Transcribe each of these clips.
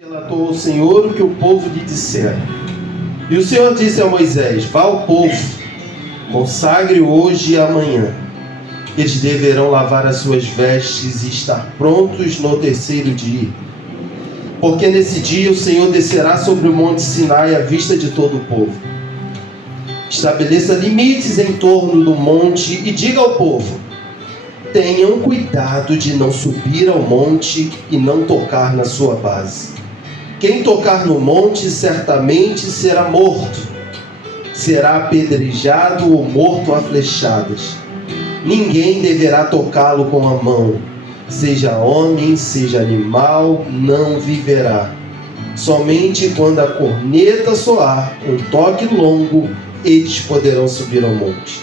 Relatou ao Senhor o que o povo lhe dissera. E o Senhor disse a Moisés: vá ao povo, consagre hoje e amanhã. Eles deverão lavar as suas vestes e estar prontos no terceiro dia. Porque nesse dia o Senhor descerá sobre o monte Sinai à vista de todo o povo. Estabeleça limites em torno do monte e diga ao povo: tenham cuidado de não subir ao monte e não tocar na sua base. Quem tocar no monte certamente será morto. Será apedrejado ou morto a flechadas. Ninguém deverá tocá-lo com a mão. Seja homem, seja animal, não viverá. Somente quando a corneta soar, um toque longo, eles poderão subir ao monte.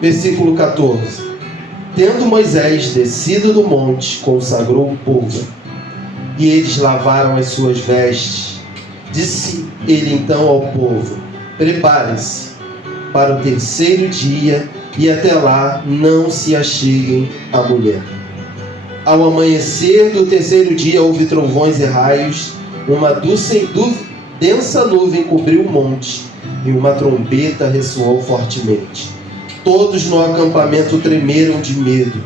Versículo 14. Tendo Moisés descido do monte, consagrou o povo. E eles lavaram as suas vestes. Disse ele então ao povo: preparem-se para o terceiro dia, e até lá não se acheguem à mulher. Ao amanhecer do terceiro dia houve trovões e raios, uma densa nuvem cobriu o monte, e uma trombeta ressoou fortemente. Todos no acampamento tremeram de medo.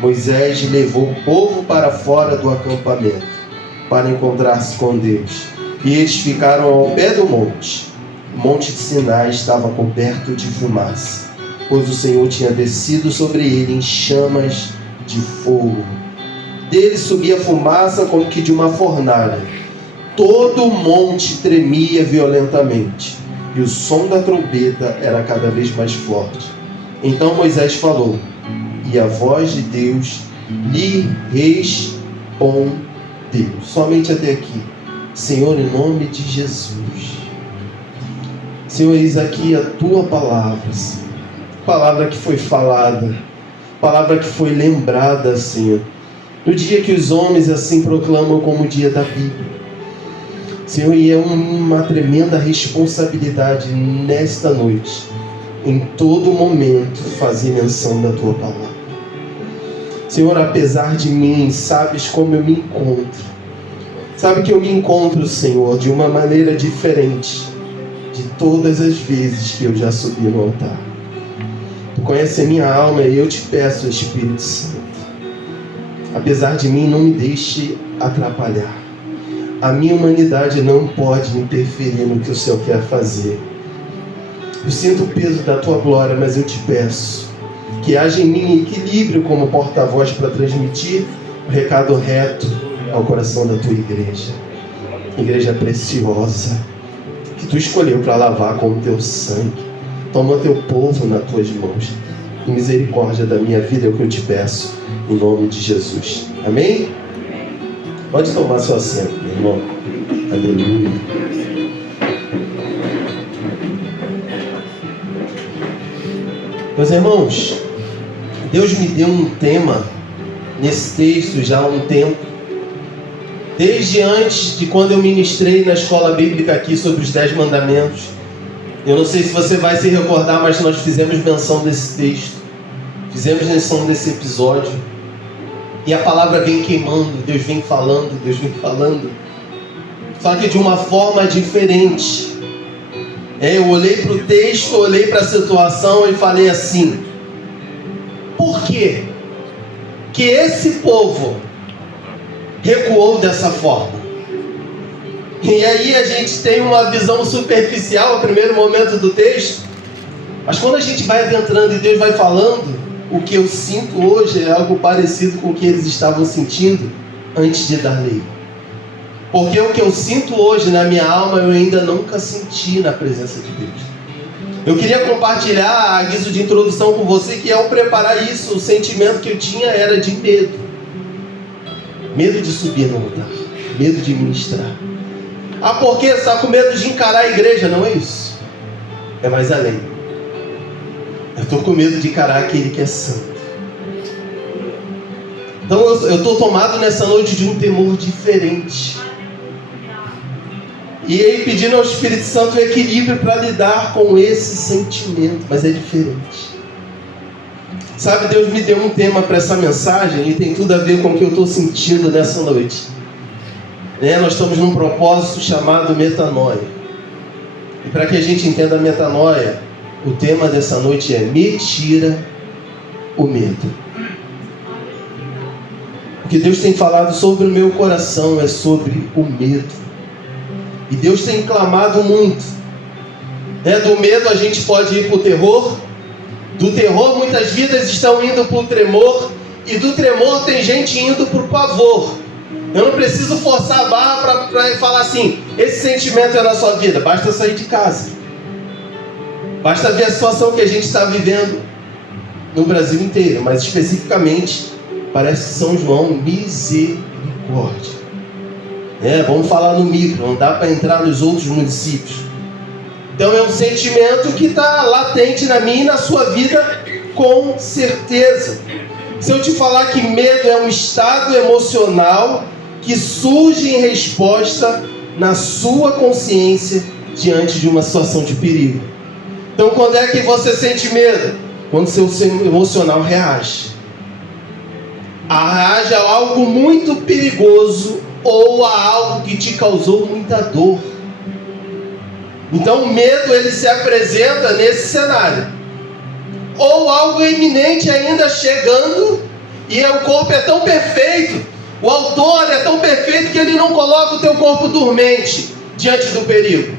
Moisés levou o povo para fora do acampamento, para encontrar-se com Deus. E eles ficaram ao pé do monte. O monte de Sinai estava coberto de fumaça, pois o Senhor tinha descido sobre ele em chamas de fogo. Dele subia fumaça como que de uma fornalha. Todo o monte tremia violentamente, e o som da trombeta era cada vez mais forte. Então Moisés falou, e a voz de Deus lhe respondeu. Somente até aqui. Senhor, em nome de Jesus. Senhor, eis aqui a tua palavra, Senhor. Palavra que foi falada, palavra que foi lembrada, Senhor, no dia que os homens assim proclamam como o dia da Bíblia. Senhor, e é uma tremenda responsabilidade nesta noite, em todo momento, fazer menção da tua palavra. Senhor, apesar de mim, sabes como eu me encontro. Sabe que eu me encontro, Senhor, de uma maneira diferente de todas as vezes que eu já subi no altar. Tu conhece a minha alma e eu te peço, Espírito Santo, apesar de mim, não me deixe atrapalhar. A minha humanidade não pode interferir no que o Senhor quer fazer. Eu sinto o peso da tua glória, mas eu te peço que haja em mim equilíbrio como porta-voz para transmitir o recado reto ao coração da tua igreja. Igreja preciosa, que tu escolheu para lavar com o teu sangue. Toma o teu povo nas tuas mãos. E misericórdia da minha vida é o que eu te peço, em nome de Jesus. Amém? Pode tomar seu assento, meu irmão. Aleluia. Meus irmãos, Deus me deu um tema nesse texto já há um tempo. Desde antes de quando eu ministrei na escola bíblica aqui sobre os 10 mandamentos. Eu não sei se você vai se recordar, mas nós fizemos menção desse texto. Fizemos menção desse episódio. E a palavra vem queimando, Deus vem falando, Deus vem falando. Só que de uma forma diferente. Eu olhei para o texto, olhei para a situação e falei assim: por quê que esse povo recuou dessa forma? E aí a gente tem uma visão superficial no primeiro momento do texto, mas quando a gente vai adentrando e Deus vai falando, o que eu sinto hoje é algo parecido com o que eles estavam sentindo antes de dar lei. Porque o que eu sinto hoje na minha alma, eu ainda nunca senti na presença de Deus. Eu queria compartilhar, a guisa de introdução com você, que ao preparar isso, o sentimento que eu tinha era de medo. Medo de subir no altar. Medo de ministrar. Ah, por quê? Você está com medo de encarar a igreja? Não é isso. É mais além. Eu estou com medo de encarar aquele que é santo. Então eu estou tomado nessa noite de um temor diferente. E aí pedindo ao Espírito Santo o equilíbrio para lidar com esse sentimento, mas é diferente. Sabe, Deus me deu um tema para essa mensagem e tem tudo a ver com o que eu estou sentindo nessa noite. Nós estamos num propósito chamado metanoia. E para que a gente entenda a metanoia, o tema dessa noite é: me tira o medo. O que Deus tem falado sobre o meu coração é sobre o medo. E Deus tem clamado muito. Do medo a gente pode ir para o terror. Do terror muitas vidas estão indo para o tremor. E do tremor tem gente indo para o pavor. Eu não preciso forçar a barra para falar assim: esse sentimento é na sua vida. Basta sair de casa. Basta ver a situação que a gente está vivendo no Brasil inteiro. Mas especificamente, parece que São João, misericórdia. Vamos falar no micro, não dá para entrar nos outros municípios. Então é um sentimento que está latente na minha e na sua vida, com certeza. Se eu te falar que medo é um estado emocional que surge em resposta na sua consciência diante de uma situação de perigo. Então quando é que você sente medo? Quando seu emocional reage. Reage a algo muito perigoso ou a algo que te causou muita dor. Então o medo, ele se apresenta nesse cenário. Ou algo iminente ainda chegando, e o corpo é tão perfeito, o autor é tão perfeito que ele não coloca o teu corpo dormente diante do perigo.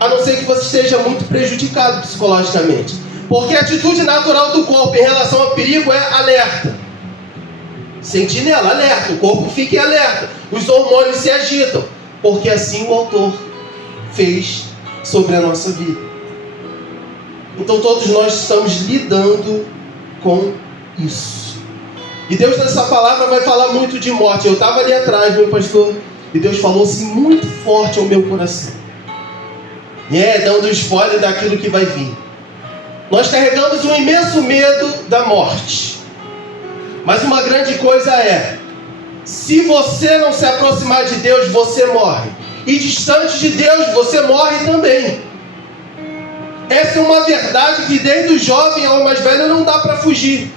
A não ser que você esteja muito prejudicado psicologicamente. Porque a atitude natural do corpo em relação ao perigo é alerta. Sentinela, alerta, o corpo fica em alerta, os hormônios se agitam, porque assim o autor fez sobre a nossa vida. Então todos nós estamos lidando com isso. E Deus nessa palavra vai falar muito de morte. Eu estava ali atrás, meu pastor, e Deus falou assim muito forte ao meu coração. Dando spoiler daquilo que vai vir. Nós carregamos um imenso medo da morte. Mas uma grande coisa é: se você não se aproximar de Deus, você morre. E distante de Deus, você morre também. Essa é uma verdade que desde o jovem ao mais velho não dá para fugir.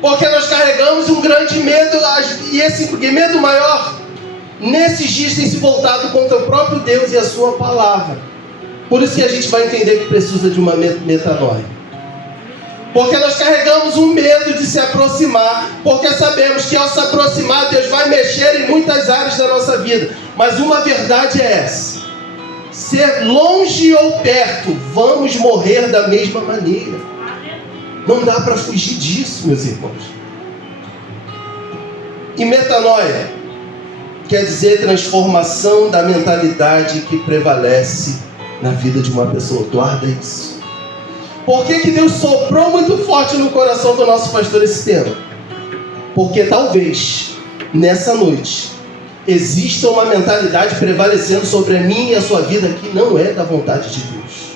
Porque nós carregamos um grande medo, e esse medo maior, nesses dias tem se voltado contra o próprio Deus e a sua palavra. Por isso que a gente vai entender que precisa de uma metanoia. Porque nós carregamos um medo de se aproximar, porque sabemos que ao se aproximar, Deus vai mexer em muitas áreas da nossa vida. Mas uma verdade é essa: ser longe ou perto, vamos morrer da mesma maneira. Não dá para fugir disso, meus irmãos. E metanoia quer dizer transformação da mentalidade que prevalece na vida de uma pessoa. Guarda isso. Por que Deus soprou muito forte no coração do nosso pastor esse tema? Porque talvez, nessa noite, exista uma mentalidade prevalecendo sobre a minha e a sua vida que não é da vontade de Deus.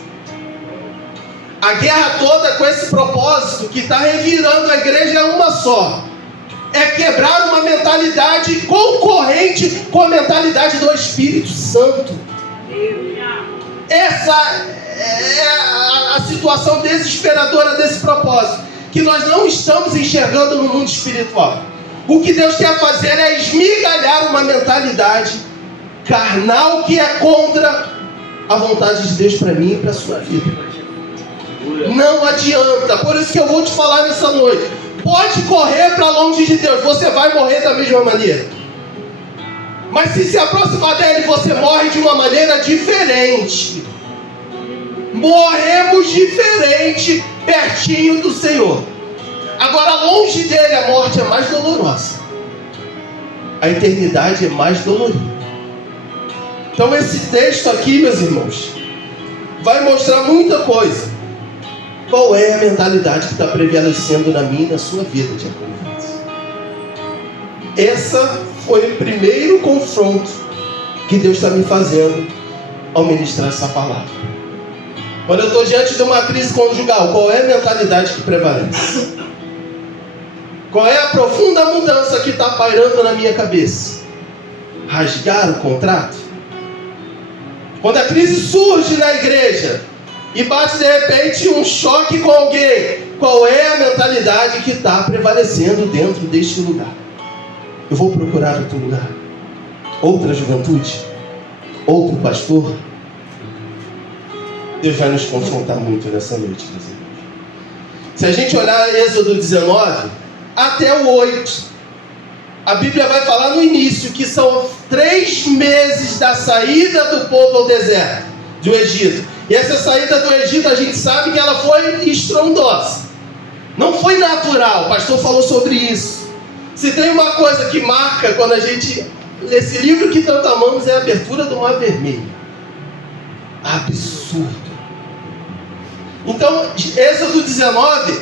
A guerra toda com esse propósito que está revirando a igreja é uma só. É quebrar uma mentalidade concorrente com a mentalidade do Espírito Santo. Essa é a situação desesperadora desse propósito, que nós não estamos enxergando no mundo espiritual. O que Deus quer fazer é esmigalhar uma mentalidade carnal que é contra a vontade de Deus para mim e para a sua vida. Não adianta. Por isso que eu vou te falar nessa noite: pode correr para longe de Deus, você vai morrer da mesma maneira. Mas se aproximar dele, você morre de uma maneira diferente. Morremos diferente, pertinho do Senhor. Agora, longe dele, a morte é mais dolorosa. A eternidade é mais dolorida. Então esse texto aqui, meus irmãos, vai mostrar muita coisa. Qual é a mentalidade que está prevalecendo na minha e na sua vida de convivência? Essa foi o primeiro confronto que Deus está me fazendo ao ministrar essa palavra. Quando eu estou diante de uma crise conjugal, qual é a mentalidade que prevalece? Qual é a profunda mudança que está pairando na minha cabeça? Rasgar o contrato? Quando a crise surge na igreja e bate de repente um choque com alguém, qual é a mentalidade que está prevalecendo dentro deste lugar? Eu vou procurar outro lugar. outra juventude, outro pastor. Deus vai nos confrontar muito nessa noite, meus irmãos. Se a gente olhar Êxodo 19 até o 8, a Bíblia vai falar no início que são 3 meses da saída do povo ao deserto, do Egito. E essa saída do Egito, a gente sabe que ela foi estrondosa. Não foi natural, o pastor falou sobre isso. Se tem uma coisa que marca quando a gente... Esse livro que tanto amamos é a abertura do Mar Vermelho. Absurdo. Então, Êxodo 19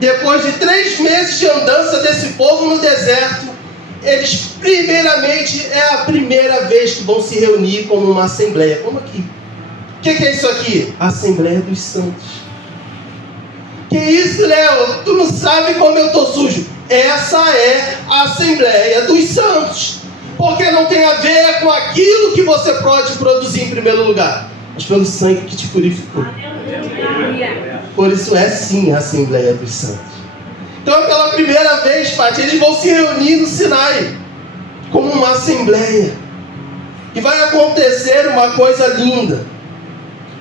depois de 3 meses de andança desse povo no deserto, eles primeiramente, é a primeira vez que vão se reunir como uma assembleia, como aqui. O que é isso aqui? A Assembleia dos Santos. Que isso, Léo? Tu não sabe como eu estou sujo. Essa é a Assembleia dos Santos. Porque não tem a ver com aquilo que você pode produzir em primeiro lugar, mas pelo sangue que te purificou. Por isso é sim a Assembleia dos Santos. Então pela primeira vez, Pati, eles vão se reunir no Sinai como uma assembleia. E vai acontecer uma coisa linda.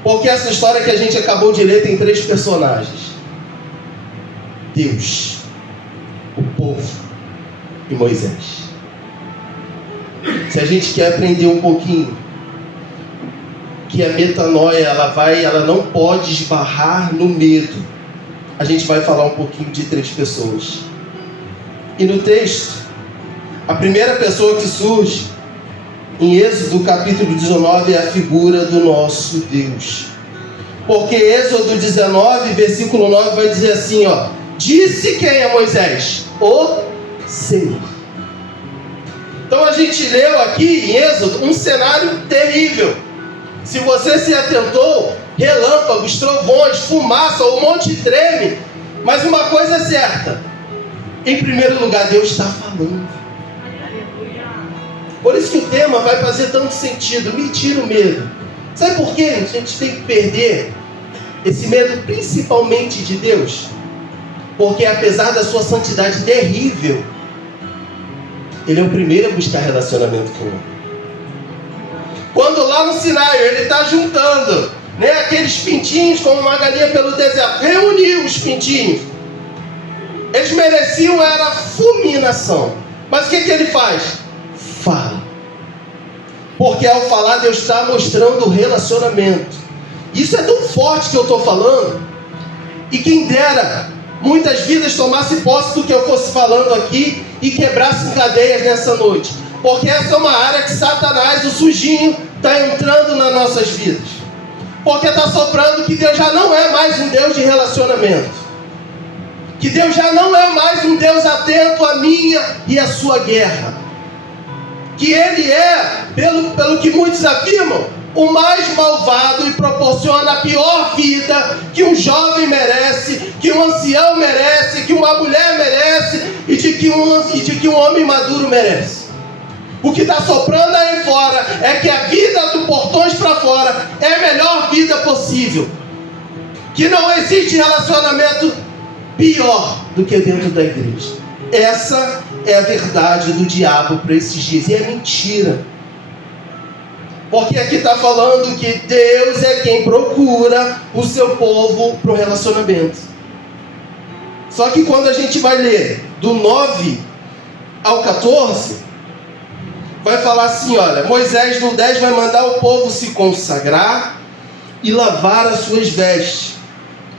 Porque essa história que a gente acabou de ler tem 3 personagens: Deus, o povo e Moisés. Se a gente quer aprender um pouquinho que a metanoia ela não pode esbarrar no medo, a gente vai falar um pouquinho de 3 pessoas. E no texto, a primeira pessoa que surge em Êxodo capítulo 19 é a figura do nosso Deus. Porque Êxodo 19, versículo 9 vai dizer assim, ó: disse quem a Moisés? O Senhor. Então a gente leu aqui em Êxodo um cenário terrível. Se você se atentou, relâmpagos, trovões, fumaça, o monte treme. Mas uma coisa é certa: em primeiro lugar, Deus está falando. Por isso que o tema vai fazer tanto sentido. Me tira o medo. Sabe por quê? A gente tem que perder esse medo, principalmente de Deus. Porque apesar da sua santidade terrível, Ele é o primeiro a buscar relacionamento com Ele. Quando lá no Sinai Ele está juntando, né, aqueles pintinhos como uma galinha pelo deserto, reuniu os pintinhos. Eles mereciam era fulminação. Mas o que Ele faz? Fala. Porque ao falar, Deus está mostrando o relacionamento. Isso é tão forte que eu estou falando. E quem dera muitas vidas tomassem posse do que eu fosse falando aqui e quebrassem cadeias nessa noite. Porque essa é uma área que Satanás, o sujinho, está entrando nas nossas vidas. Porque está soprando que Deus já não é mais um Deus de relacionamento. Que Deus já não é mais um Deus atento à minha e à sua guerra. Que Ele é, pelo que muitos afirmam, o mais malvado e proporciona a pior vida que um jovem merece, que um ancião merece, que uma mulher merece e de que um homem maduro merece. O que está soprando aí fora é que a vida do portões para fora é a melhor vida possível. Que não existe relacionamento pior do que dentro da igreja. Essa é a verdade do diabo para esses dias. E é mentira. Porque aqui está falando que Deus é quem procura o seu povo para o relacionamento. Só que quando a gente vai ler do 9 ao 14, vai falar assim, olha, Moisés no 10 vai mandar o povo se consagrar e lavar as suas vestes,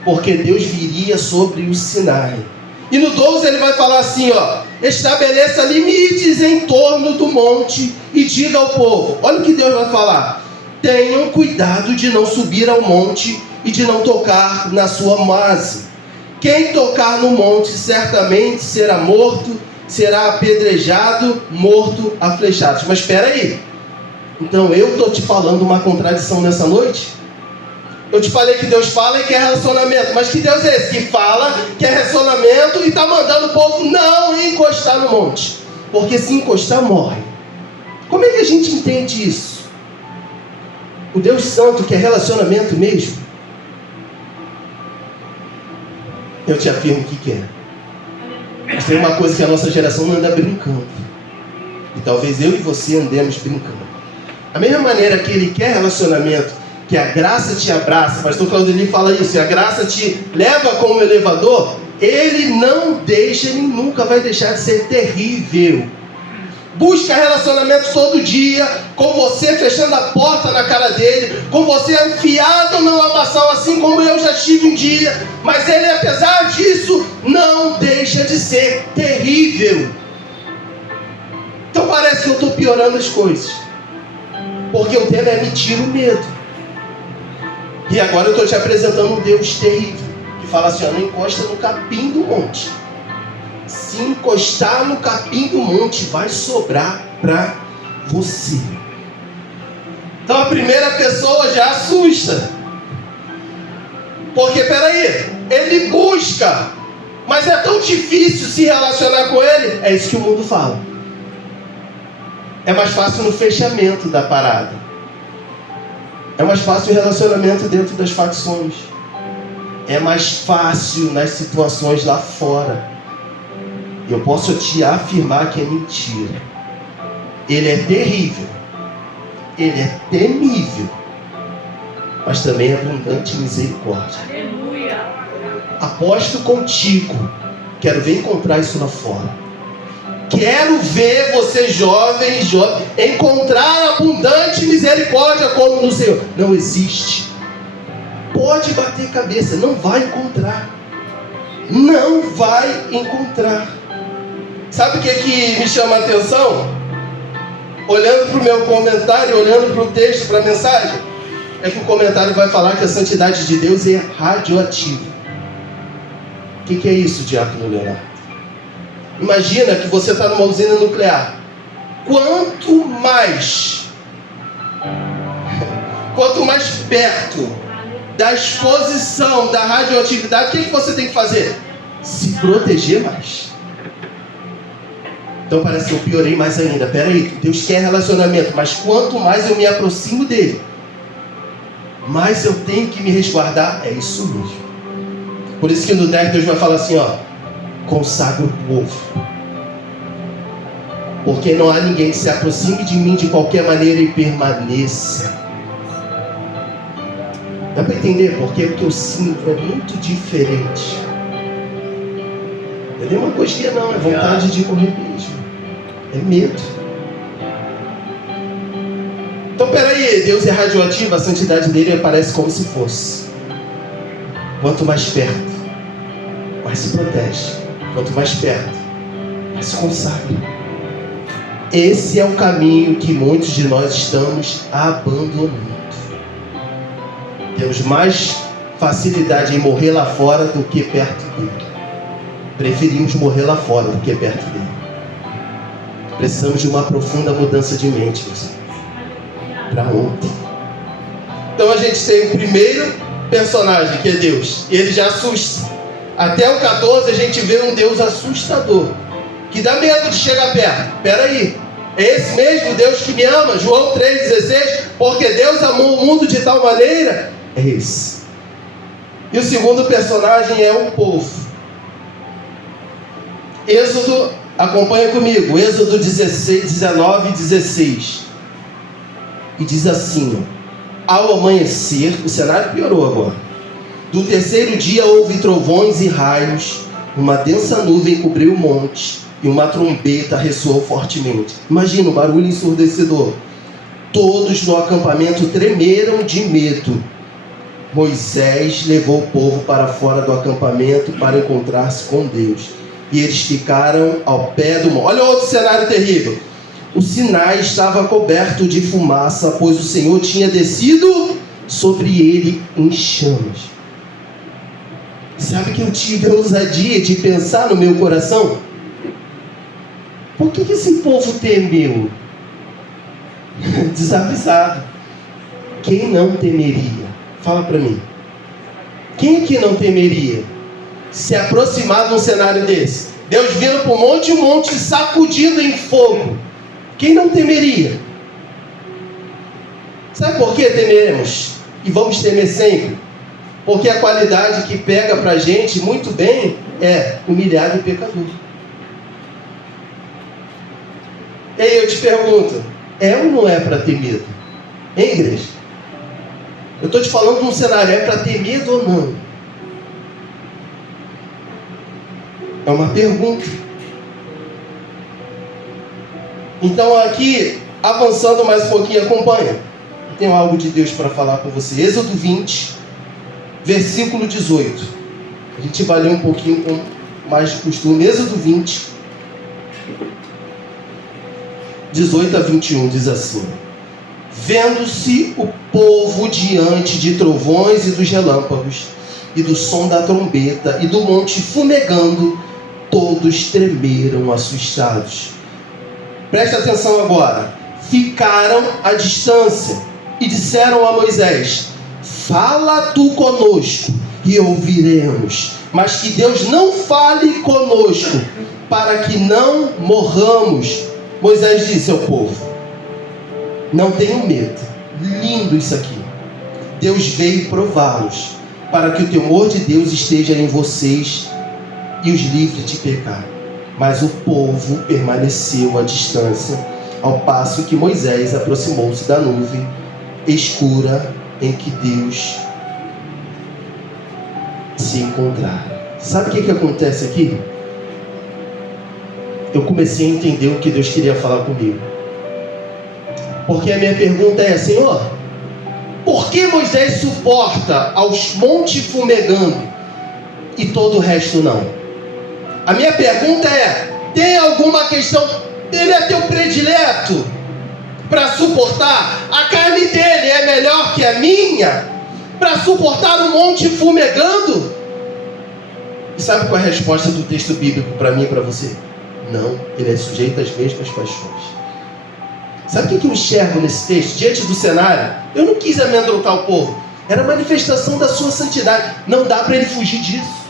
porque Deus viria sobre o Sinai. E no 12 ele vai falar assim, ó: estabeleça limites em torno do monte e diga ao povo. Olha o que Deus vai falar: tenham cuidado de não subir ao monte e de não tocar na sua base. Quem tocar no monte certamente será morto, será apedrejado, morto a flechadas. Mas espera aí, então eu estou te falando uma contradição nessa noite? Eu te falei que Deus fala e quer relacionamento, mas que Deus é esse que fala, quer relacionamento e está mandando o povo não encostar no monte, porque se encostar morre. Como é que a gente entende isso? O Deus Santo quer relacionamento mesmo? Eu te afirmo que quer. Mas tem uma coisa que a nossa geração não anda brincando, e talvez eu e você andemos brincando. A mesma maneira que ele quer relacionamento, que a graça te abraça, o pastor Claudeli fala isso, e a graça te leva como elevador, ele não deixa, ele nunca vai deixar de ser terrível. Busca relacionamento todo dia, com você fechando a porta na cara dele, com você enfiado no lamaçal, assim como eu já estive um dia, mas ele, apesar disso, não deixa de ser terrível. Então parece que eu estou piorando as coisas, porque o tema é me tira o medo. E agora eu estou te apresentando um Deus terrível, que fala assim, ó, não encosta no capim do monte. Se encostar no capim do monte, vai sobrar para você. Então a primeira pessoa já assusta. Porque, peraí, ele busca, mas é tão difícil se relacionar com ele. É isso que o mundo fala. É mais fácil no fechamento da parada. É mais fácil o relacionamento dentro das facções. É mais fácil nas situações lá fora. Eu posso te afirmar que é mentira. Ele é terrível. Ele é temível. Mas também é abundante em misericórdia. Aleluia. Aposto contigo. Quero ver encontrar isso lá fora. Quero ver você, jovem, encontrar abundante misericórdia como no Senhor. Não existe. Pode bater cabeça, não vai encontrar. Não vai encontrar. Sabe o que me chama a atenção? Olhando para o meu comentário, olhando para o texto, para a mensagem, é que o comentário vai falar que a santidade de Deus é radioativa. O que é isso, diácono Leonardo? Imagina que você está numa usina nuclear. Quanto mais perto da exposição da radioatividade, o que você tem que fazer? Se proteger mais. Então parece que eu piorei mais ainda. Peraí, Deus quer relacionamento, mas quanto mais eu me aproximo dele, mais eu tenho que me resguardar. É isso mesmo. Por isso que no 10 Deus vai falar assim, ó, consagra o povo. Porque não há ninguém que se aproxime de mim de qualquer maneira e permaneça. Dá para entender? Porque o que eu sinto é muito diferente. Não é uma coisinha não, é vontade de correr mesmo. É medo. Então peraí, Deus é radioativo, a santidade dele parece como se fosse. Quanto mais perto, mais se protege. Quanto mais perto, mais se consagra. Esse é o caminho que muitos de nós estamos abandonando. Temos mais facilidade em morrer lá fora do que perto dele. Preferimos morrer lá fora do que perto dele. Precisamos de uma profunda mudança de mente, para ontem. Então a gente tem o primeiro personagem, que é Deus. Ele já assusta. Até o 14 a gente vê um Deus assustador, que dá medo de chegar perto. Peraí, é esse mesmo Deus que me ama? João 3,16. Porque Deus amou o mundo de tal maneira. É esse. E o segundo personagem é o povo. Êxodo, acompanha comigo, Êxodo 19 e 16. E diz assim, ó, ao amanhecer, o cenário piorou agora. Do terceiro dia houve trovões e raios, uma densa nuvem cobriu o monte e uma trombeta ressoou fortemente. Imagina o barulho ensurdecedor. Todos no acampamento tremeram de medo. Moisés levou o povo para fora do acampamento para encontrar-se com Deus. E eles ficaram ao pé do monte. Olha outro cenário terrível. O Sinai estava coberto de fumaça, pois o Senhor tinha descido sobre ele em chamas. Sabe que eu tive a ousadia de pensar no meu coração? Por que esse povo temeu? Desavisado. Quem não temeria? Fala para mim. Quem que não temeria se aproximar de um cenário desse? Deus vindo para o monte sacudindo em fogo. Quem não temeria? Sabe por que temeremos? E vamos temer sempre? Porque a qualidade que pega para a gente muito bem é humilhado e pecador. E aí eu te pergunto, é ou não é para ter medo? Hein, igreja? Eu estou te falando de um cenário, é para ter medo ou não? É uma pergunta. Então aqui, avançando mais um pouquinho, acompanha. Eu tenho algo de Deus para falar com você. Êxodo 20, versículo 18. A gente vai ler um pouquinho com mais de costume. Êxodo 20, 18 a 21, diz assim: vendo-se o povo diante de trovões e dos relâmpagos, e do som da trombeta, e do monte fumegando, todos tremeram assustados. Presta atenção agora. Ficaram à distância e disseram a Moisés: fala tu conosco e ouviremos, mas que Deus não fale conosco, para que não morramos. Moisés disse ao povo: não tenham medo. Lindo isso aqui. Deus veio prová-los, para que o temor de Deus esteja em vocês e os livre de pecar. Mas o povo permaneceu à distância, ao passo que Moisés aproximou-se da nuvem escura em que Deus se encontrara. Sabe o que acontece aqui? Eu comecei a entender o que Deus queria falar comigo. Porque a minha pergunta é: Senhor, por que Moisés suporta aos montes fumegando e todo o resto não? A minha pergunta é: tem alguma questão? Ele é teu predileto para suportar? A carne dele é melhor que a minha para suportar um monte fumegando? E sabe qual é a resposta do texto bíblico para mim e para você? Não, ele é sujeito às mesmas paixões. Sabe o que eu enxergo nesse texto? Diante do cenário, eu não quis amedrontar o povo. Era a manifestação da sua santidade. Não dá para ele fugir disso.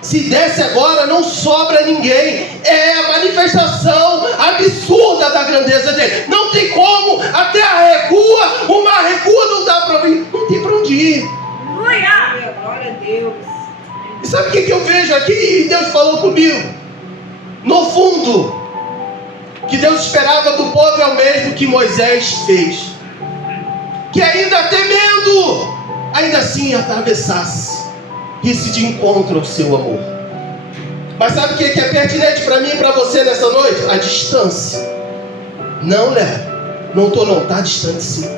Se desce agora, não sobra ninguém. É a manifestação absurda da grandeza dele. Não tem como. A terra recua, o mar recua, não dá para vir. Não tem para onde ir. Glória a Deus. E sabe o que eu vejo aqui? E Deus falou comigo. No fundo, o que Deus esperava do povo é o mesmo que Moisés fez. Que ainda temendo, ainda assim atravessasse. Isso de encontro ao seu amor. Mas sabe o que é pertinente para mim e para você nessa noite? A distância. Não, Léo, não estou não. Está distante sim.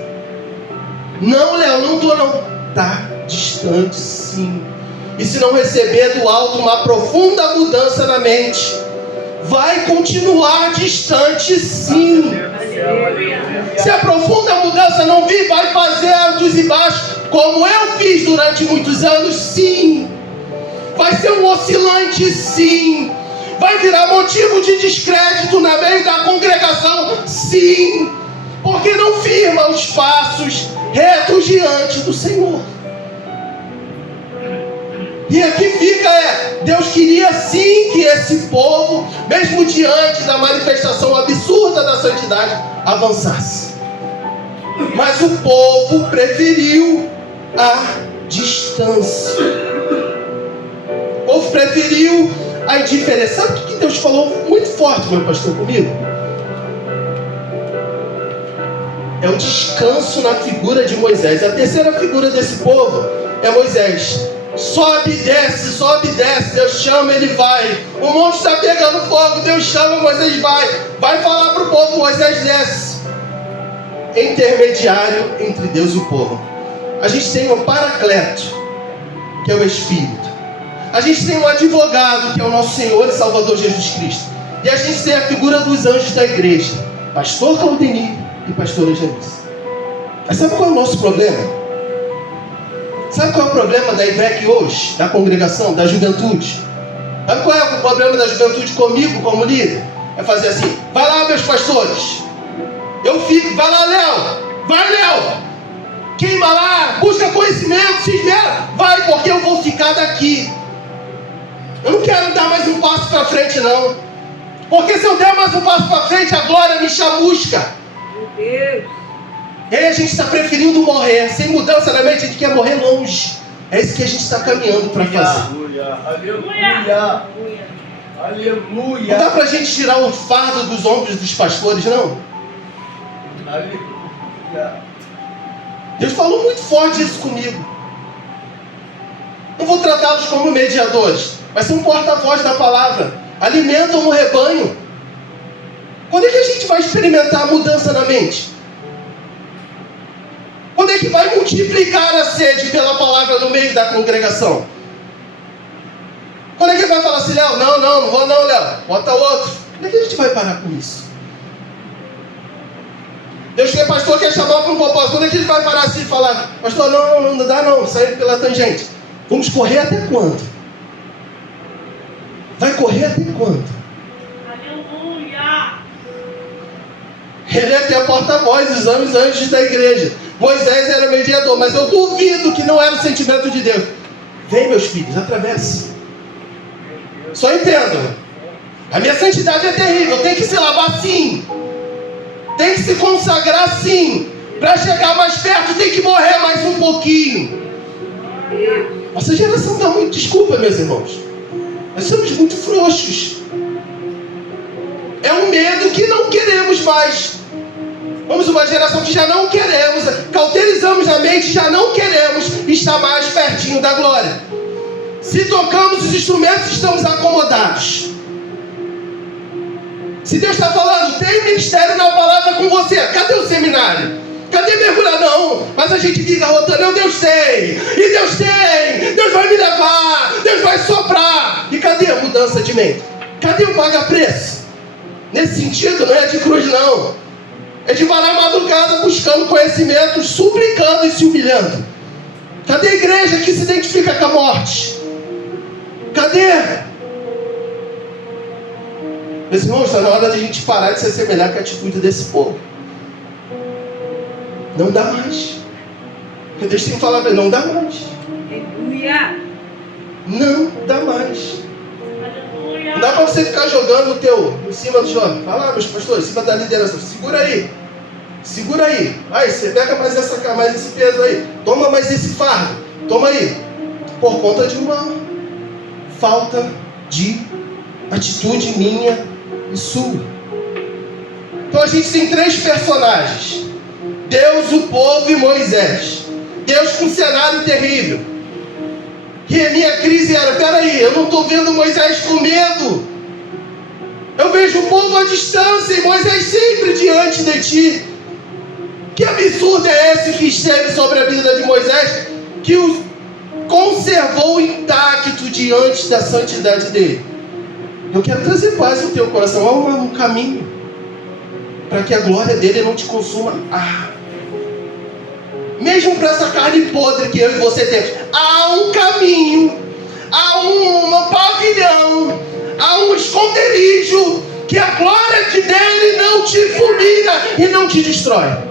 Não, Léo, não estou não. Está distante sim. E se não receber do alto uma profunda mudança na mente, vai continuar distante sim. Se a profunda mudança não vir, vai fazer altos e baixos, como eu fiz durante muitos anos, sim. Vai ser um oscilante, sim. Vai virar motivo de descrédito no meio da congregação, sim. Porque não firma os passos retos diante do Senhor. E aqui fica, Deus queria sim que esse povo, mesmo diante da manifestação absurda da santidade, avançasse. Mas o povo preferiu a distância. O povo preferiu a indiferença. Sabe o que Deus falou muito forte, meu pastor, comigo? É o descanso na figura de Moisés. A terceira figura desse povo é Moisés. Sobe e desce, Deus chama, ele vai. O monte está pegando fogo, Deus chama, Moisés vai. Vai falar para o povo, Moisés desce. Intermediário entre Deus e o povo. A gente tem um paracleto, que é o Espírito. A gente tem um advogado, que é o nosso Senhor e Salvador Jesus Cristo. E a gente tem a figura dos anjos da igreja, pastor Claudemir e pastora Janice. Mas sabe qual é o nosso problema? Sabe qual é o problema da IVEC hoje? Da congregação, da juventude? Sabe qual é o problema da juventude comigo como líder? É fazer assim: vai lá, meus pastores. Eu fico, vai lá, Léo. Vai, Léo. Queima lá, busca conhecimento, se esmera. Vai, porque eu vou ficar daqui. Eu não quero dar mais um passo para frente, não. Porque se eu der mais um passo para frente, a glória me chamusca. Meu Deus. E aí a gente está preferindo morrer. Sem mudança na mente, a gente quer morrer longe. É isso que a gente está caminhando para fazer. Aleluia. Não dá pra gente tirar o fardo dos ombros dos pastores, não. Deus falou muito forte isso comigo. Não vou tratá-los como mediadores, mas são porta-voz da palavra. Alimentam o rebanho. Quando é que a gente vai experimentar a mudança na mente? Quando é que vai multiplicar a sede pela palavra no meio da congregação? Quando é que vai falar assim, Léo? Não vou não, Léo. Bota outro. Quando é que a gente vai parar com isso? Deus quer pastor, quer chamar para um propósito. Quando é que ele vai parar assim e falar, pastor, não dá não, sair pela tangente. Vamos correr até quando? Vai correr até quando? Aleluia! Ele é até porta-voz dos anjos da igreja. Moisés era mediador, mas eu duvido que não era o sentimento de Deus. Vem, meus filhos, atravesse. Só entendam. A minha santidade é terrível. Tem que se lavar sim. Tem que se consagrar sim. Para chegar mais perto tem que morrer mais um pouquinho. Nossa geração dá muito desculpa, meus irmãos. Nós somos muito frouxos. É um medo que não queremos mais. Vamos uma geração que já não queremos, cauterizamos a mente, já não queremos estar mais pertinho da glória. Se tocamos os instrumentos, estamos acomodados. Se Deus está falando, tem ministério na palavra com você, cadê o seminário? Cadê mergulhar? Não, mas a gente fica rotando, Deus tem, e Deus tem, Deus vai me levar, Deus vai soprar. E cadê a mudança de mente? Cadê o paga-preço? Nesse sentido, não é de cruz não. É de varar a madrugada buscando conhecimento, suplicando e se humilhando. Cadê a igreja que se identifica com a morte? Cadê? Meus irmãos, está na hora de a gente parar de se assemelhar com a atitude desse povo. Não dá mais. Deus tem que falar para ele, não dá mais. Aleluia! Não dá mais. Não dá para você ficar jogando o teu em cima do jovem. Vai lá, meus pastores, em cima da liderança. Segura aí. Segura aí. Aí, você pega mais esse peso aí. Toma mais esse fardo. Toma aí. Por conta de uma falta de atitude minha e sua. Então a gente tem três personagens. Deus, o povo e Moisés. Deus com um cenário terrível. E a minha crise era, peraí, eu não estou vendo Moisés com medo. Eu vejo o povo à distância e Moisés sempre diante de ti. Que absurdo é esse que esteve sobre a vida de Moisés, que o conservou intacto diante da santidade dele? Eu quero trazer paz no teu coração. Há um caminho para que a glória dele não te consuma. Mesmo para essa carne podre que eu e você temos, há um caminho, há um pavilhão, há um esconderijo, que a glória de dele não te fulmina e não te destrói.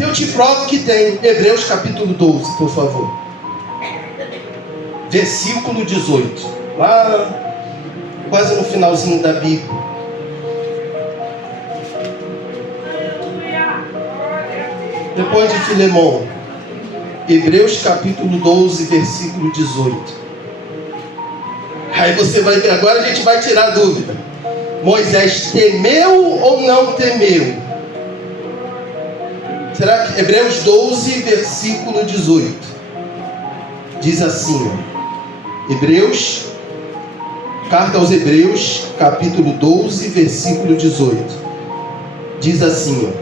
Eu te provo que tem. Hebreus capítulo 12, por favor. Versículo 18. Lá, quase no finalzinho da Bíblia. Depois de Filemão, Hebreus capítulo 12, versículo 18. Aí você vai ver, agora a gente vai tirar a dúvida. Moisés temeu ou não temeu? Será que Hebreus 12, versículo 18 diz assim, Hebreus, carta aos Hebreus, capítulo 12, versículo 18 diz assim,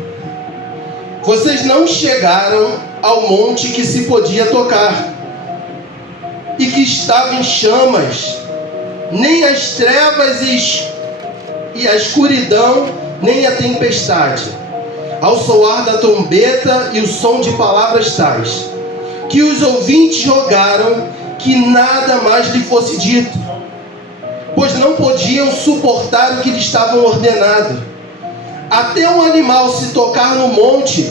vocês não chegaram ao monte que se podia tocar e que estava em chamas, nem as trevas e a escuridão, nem a tempestade, ao soar da trombeta e o som de palavras tais, que os ouvintes rogaram que nada mais lhe fosse dito, pois não podiam suportar o que lhe estavam ordenado. Até um animal se tocar no monte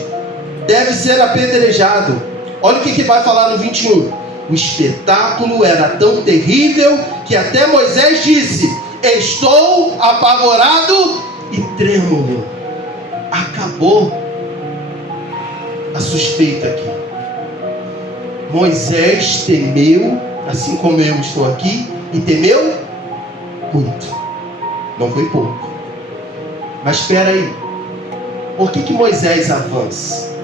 deve ser apedrejado. Olha o que vai falar no 21. O espetáculo era tão terrível que até Moisés disse, estou apavorado e trêmulo. Acabou a suspeita aqui. Moisés temeu, assim como eu estou aqui, e temeu muito. Não foi pouco. Mas espera aí. Por que Moisés avança?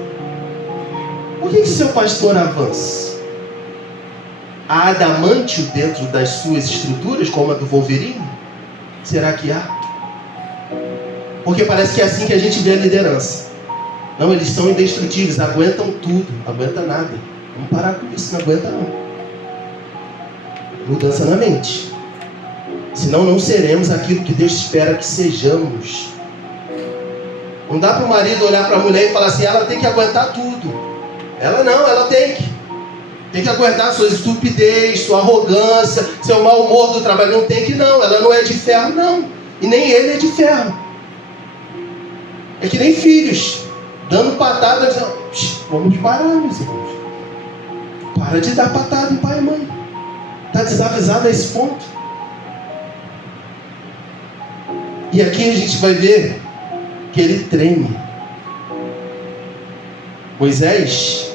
Por que seu pastor avança? Há adamantio dentro das suas estruturas, como a do Wolverine? Será que há? Porque parece que é assim que a gente vê a liderança. Não, eles são indestrutíveis, aguentam tudo, não aguenta nada. Vamos parar com isso, não aguenta não. Mudança na mente. Senão não seremos aquilo que Deus espera que sejamos. Não dá para o marido olhar para a mulher e falar assim, ela tem que aguentar tudo. Ela não, ela tem que aguentar sua estupidez, sua arrogância, seu mau humor do trabalho. Não tem que não, ela não é de ferro não. E nem ele é de ferro. É que nem filhos, dando patada, vamos parar, meus irmãos. Para de dar patada em pai e mãe. Está desavisado a esse ponto. E aqui a gente vai ver que ele treme. Moisés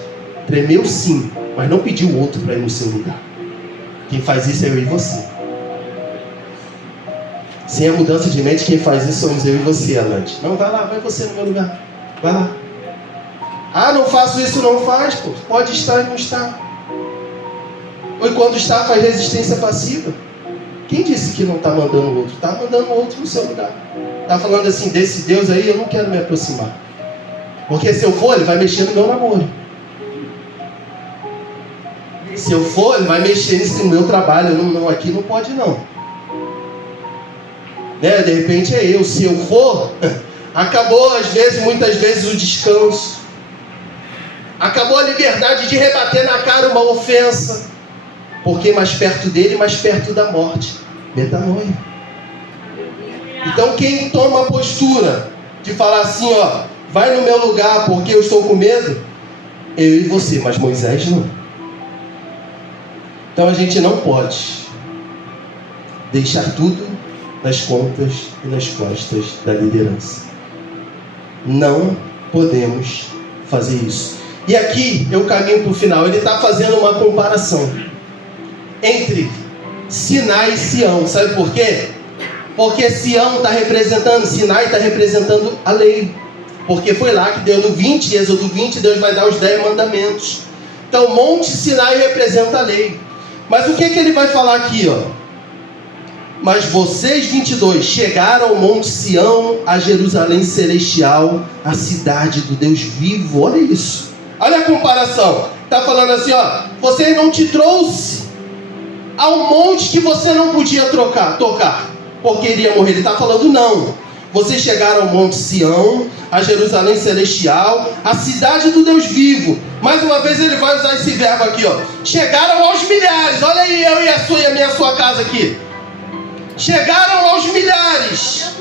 tremeu sim, mas não pediu outro para ir no seu lugar. Quem faz isso é eu e você. Sem a mudança de mente, quem faz isso somos eu e você, Alante. Não, vai lá, vai você no meu lugar. Vai lá. Ah, não faço isso, não faz, pô. Pode estar e não estar. Ou quando está, faz resistência passiva. Quem disse que não está mandando o outro? Está mandando o outro no seu lugar. Está falando assim, desse Deus aí eu não quero me aproximar. Porque se eu for, ele vai mexer no meu namoro. Se eu for, ele vai mexer no meu trabalho. Não, aqui não pode não. Né? De repente é eu. Se eu for, acabou muitas vezes o descanso. Acabou a liberdade de rebater na cara uma ofensa. Porque mais perto dele, mais perto da morte. Metanoia. Então quem toma a postura de falar assim, ó, vai no meu lugar porque eu estou com medo, eu e você, mas Moisés não. Então a gente não pode deixar tudo nas contas e nas costas da liderança. Não podemos fazer isso. E aqui eu caminho para o final. Ele está fazendo uma comparação entre Sinai e Sião. Sabe por quê? Porque Sião está representando, Sinai está representando a lei. Porque foi lá que Deus, no 20, Êxodo 20, Deus vai dar os 10 mandamentos. Então, Monte Sinai representa a lei. Mas o que ele vai falar aqui, ó? Mas vocês, 22, chegaram ao Monte Sião, a Jerusalém celestial, a cidade do Deus vivo. Olha isso. Olha a comparação. Está falando assim, ó. Você não te trouxe ao monte que você não podia tocar, porque iria morrer. Ele está falando não. Vocês chegaram ao Monte Sião, a Jerusalém celestial, a cidade do Deus vivo. Mais uma vez ele vai usar esse verbo aqui, ó. Chegaram aos milhares. Olha aí, eu e a sua e a minha sua casa aqui. Chegaram aos milhares.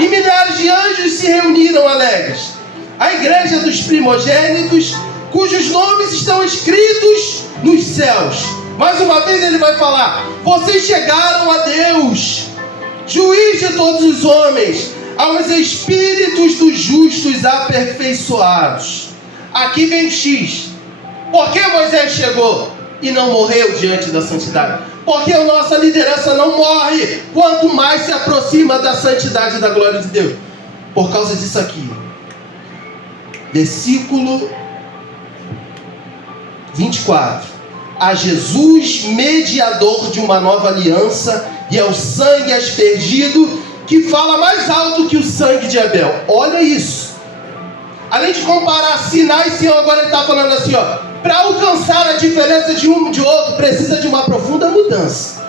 E milhares de anjos se reuniram alegres. A igreja dos primogênitos, cujos nomes estão escritos nos céus. Mais uma vez ele vai falar: vocês chegaram a Deus, juiz de todos os homens, aos espíritos dos justos aperfeiçoados. Aqui vem X. Por que Moisés chegou e não morreu diante da santidade? Porque a nossa liderança não morre quanto mais se aproxima da santidade e da glória de Deus. Por causa disso aqui. Versículo 24. A Jesus, mediador de uma nova aliança, e ao sangue aspergido, que fala mais alto que o sangue de Abel. Olha isso. Além de comparar Sinai e Sião, agora ele está falando assim, ó. Para alcançar a diferença de um e de outro, precisa de uma profunda mudança.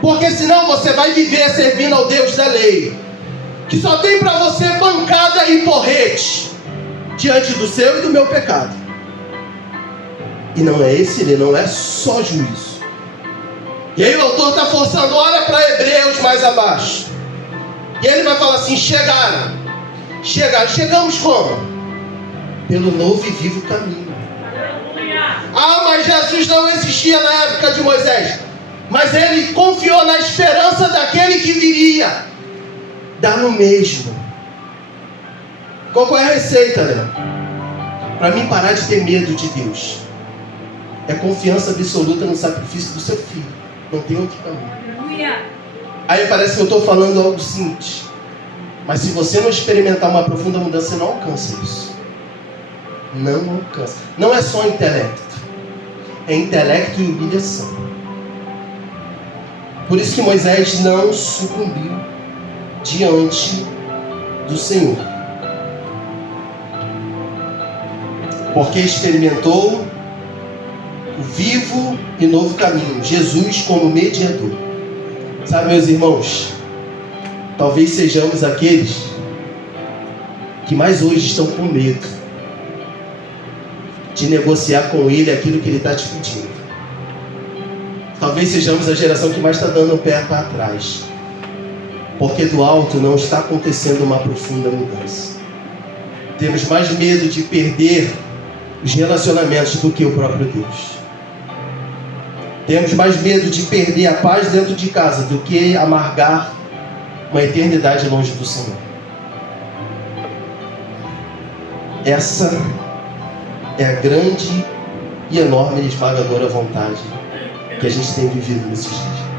Porque senão você vai viver servindo ao Deus da lei, que só tem para você pancada e porrete, diante do seu e do meu pecado. E não é esse, ele não é só juízo. E aí o autor está forçando, olha para Hebreus mais abaixo. E ele vai falar assim, chegamos como? Pelo novo e vivo caminho. Ah, mas Jesus não existia na época de Moisés. Mas ele confiou na esperança daquele que viria. Dá no mesmo. Qual é a receita, Léo? Para mim parar de ter medo de Deus, é confiança absoluta no sacrifício do seu filho. Não tem outro caminho. Aí parece que eu estou falando algo simples. Mas se você não experimentar uma profunda mudança, você não alcança isso. Não alcança. Não é só intelecto. É intelecto e humilhação. Por isso que Moisés não sucumbiu diante do Senhor. Porque experimentou o vivo e novo caminho, Jesus como mediador. Sabe, meus irmãos, talvez sejamos aqueles que mais hoje estão com medo de negociar com Ele aquilo que Ele está te pedindo. Talvez sejamos a geração que mais está dando o pé para trás, porque do alto não está acontecendo uma profunda mudança. Temos mais medo de perder os relacionamentos do que o próprio Deus. Temos mais medo de perder a paz dentro de casa do que amargar uma eternidade longe do Senhor. Essa é a grande e enorme e esmagadora vontade que a gente tem vivido nesses dias.